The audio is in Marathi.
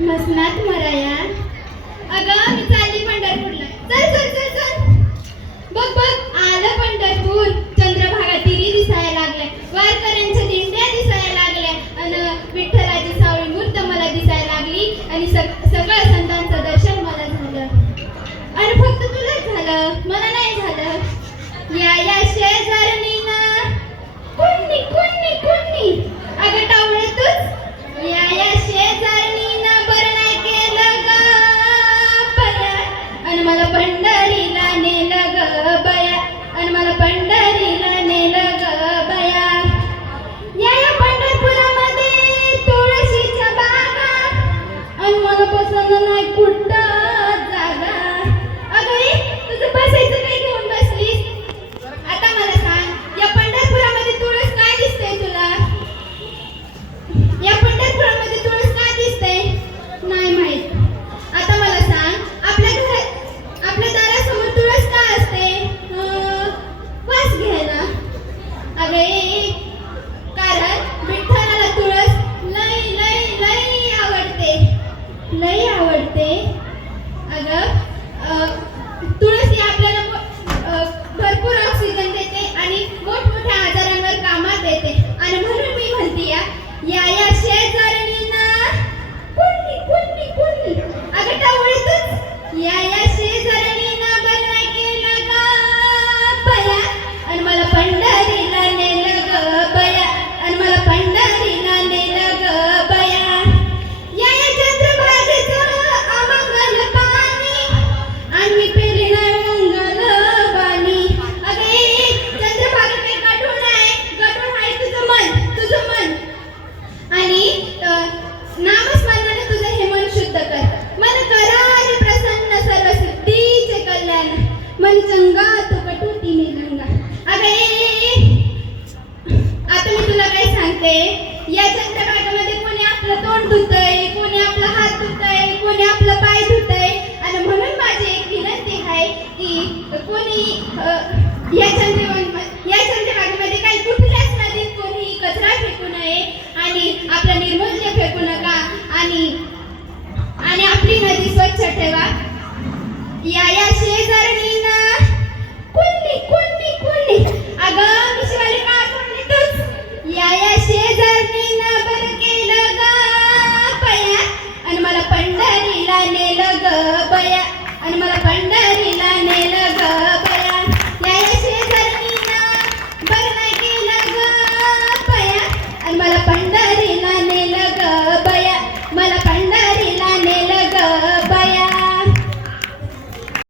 मसनात मराया Dia.